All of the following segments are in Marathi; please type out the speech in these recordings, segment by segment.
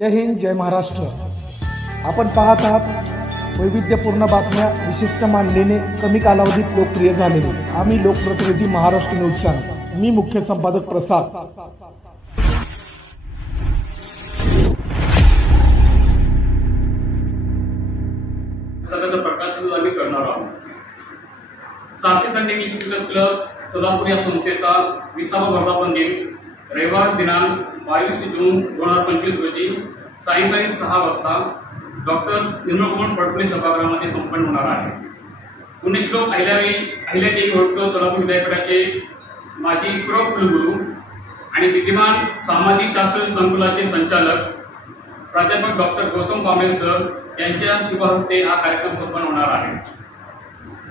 जय हिंद, जय महाराष्ट्र। आपण पाहत आहात वैविध्यपूर्ण बातम्या, विशिष्ट मांडलेले, कमी कालावधीत लोकप्रिय झालेले। आम्ही लोकप्रतिनिधी महाराष्ट्र न्यूज चॅनल। मी मुख्य संपादक प्रसाद। सध्याचा प्रकाशन आम्ही करणार आहोत। सारथी संडे इंग्लिश क्लब सोलापूर या संस्थेचा 20वा वर्धापन दिन रविवार दिनांक 22 जून 2025 रोजी सायंकाळी 6 वाजता डॉक्टर निर्मलकुमार फडणवीस सभागृहामध्ये संपन्न होणार आहे। पुण्यश्लोक अहिल्यादेवी होळकर सोलापूर विद्यापीठाचे माजी कुलगुरू आणि विद्यमान सामाजिक शास्त्र संकुलाचे संचालक प्राध्यापक डॉक्टर गौतम कांबळे सर यांच्या शुभहस्ते हा कार्यक्रम संपन्न होणार आहे।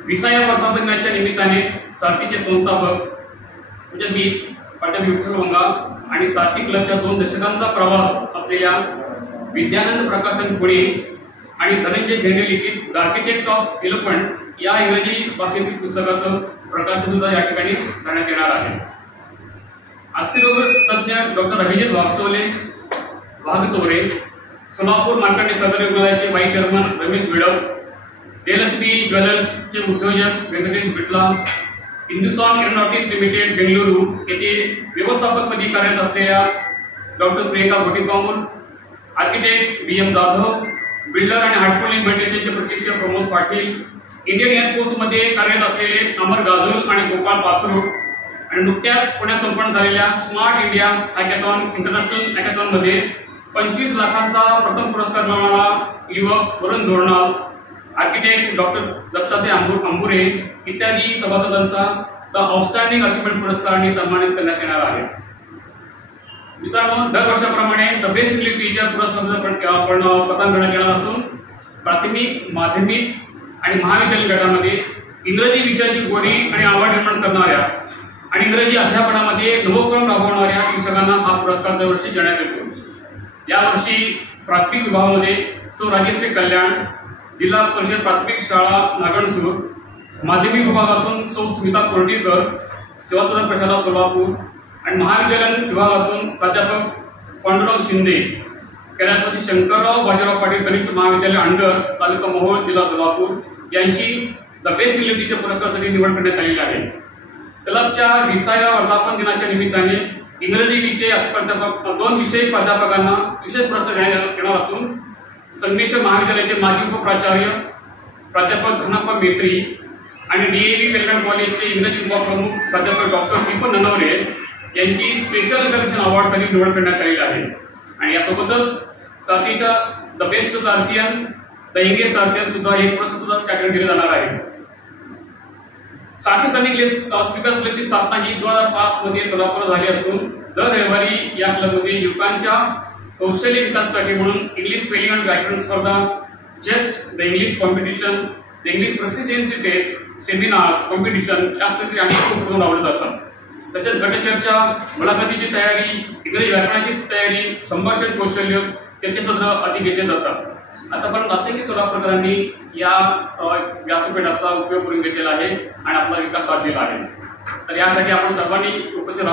20व्या वर्धापन दिनाच्या निमित्ताने सारथीचे संस्थापक जगदीश पाटील विठ्ठल वंगा आणि सारथी क्लबच्या 2 दशकांचा प्रवास असलेल्या विद्यानंद प्रकाशन पुणे आणि धनंजय भेंडे लिखित द आर्किटेक्ट ऑफ एलिफंट या इंग्रजी भाषेतील पुस्तकाचं प्रकाशन सुद्धा या ठिकाणी करण्यात येणार आहे। अस्थिरोग तज्ञ डॉक्टर अभिजित वाघचौरे, सोलापूर मार्कंडे सदर रुग्णालयाचे व्हाईस चेअरमन रमेश बिडव, जयलक्ष्मी ज्वेलर्सचे उद्योजक व्यंकटेश बिटला, हिंदुस्तान एरोनॉटिक्स लिमिटेड बेंगळुरू येथे व्यवस्थापकपदी कार्यरत असलेल्या doctor Priyanka Bhotipamul, architect BM Jadhav, builder आणि हार्टफुल इन्व्हेंटेशनचे प्रशिक्षक प्रमोद पाटील, इंडियन एअरफोर्समध्ये कार्यरत असलेले अमर गाजूल आणि गोपाळ पाचरूट आणि नुकत्याच पुण्यात संपन्न झालेल्या स्मार्ट इंडिया हॅकॅथॉन इंटरनॅशनल हॅकॅथॉनमध्ये 25 लाखांचा प्रथम पुरस्कार मिळवणारा युवक वरुण धोरणाल, आर्किटेक्ट डॉक्टर दत्तात्रय अंबुरे इत्यादी सभासदांचा द आउटस्टँडिंग अचिव्हमेंट पुरस्काराने सन्मानित करण्यात येणार आहे। मित्रांनो, दरवर्षाप्रमाणे द बेस्ट इंग्लिश टीचर पुरस्काराचं प्रदान करण्यात येणार असून प्राथमिक, माध्यमिक आणि महाविद्यालयीन गटामध्ये इंग्रजी विषयाची गोडी आणि आवड निर्माण करणाऱ्या आणि इंग्रजी अध्यापनामध्ये नवोपक्रम राबवणाऱ्या शिक्षकांना हा पुरस्कार दरवर्षी देण्यात येतो। यावर्षी प्राथमिक विभागामध्ये सौ राजश्री कल्याण, जिल्हा परिषद प्राथमिक शाळा नागणसूर, माध्यमिक विभागातून सौ स्मिता कोर्टीकर, सेवा सदन प्रशाला सोलापूर आणि महाविद्यालयीन विभागातून प्राध्यापक पांडुरंग शिंदे, कैलासवासी शंकरराव बाजीराव पाटील कनिष्ठ महाविद्यालय अंडर, तालुका मोहोळ, जिल्हा सोलापूर यांची द बेस्ट इंग्लिश टीचर पुरस्कारासाठी निवड करण्यात आलेली आहे। क्लबच्या 20व्या वर्धापन दिनाच्या निमित्ताने इंग्रजी विषय प्राध्यापक 2 विषय प्राध्यापकांना विशेष पुरस्कार देण्यात येणार असून संगमेश्वर महाविद्यालयाचे माजी उपप्राचार्य प्राध्यापक धनप्पा मेत्री आणि DAV वेलकम कॉलेजचे इंग्रजी विभाग प्रमुख प्राध्यापक डॉक्टर दीपक ननवरे यांची स्पेशल कलेक्शन अवॉर्डसाठी निवड करण्यात आलेली आहे। आणि यासोबतच साथीच्या द बेस्ट सारथियन, द इंग्लिश सारथियन सुद्धा हे पुरस्कार सुद्धा त्याकडे दिले जाणार आहे। सारथी संडे स्पीकर क्लबची स्थापना ही 2005 मध्ये सोलापूर झाली असून दर रविवारी या क्लबमध्ये युवकांच्या कौशल्य विकासासाठी म्हणून इंग्लिश स्पेलिंग आणि व्याकरण स्पर्धा, chess, the English competition, the English proficiency test, seminars, competition यासाठी अनेक उपक्रम राबवले जातात। तसेच गटचर्चा, मुलाखतीची तयारी, इंग्रजी व्याकरणाची तयारी, संभाषण कौशल्य त्याचे सत्र आधी घेतले जातात। आतापर्यंत असंख्य सोलापूरकरांनी या व्यासपीठाचा उपयोग करून घेतलेला आहे आणि आपला विकास साधलेला आहे। तर यासाठी आपण सर्वांनी उपस्थित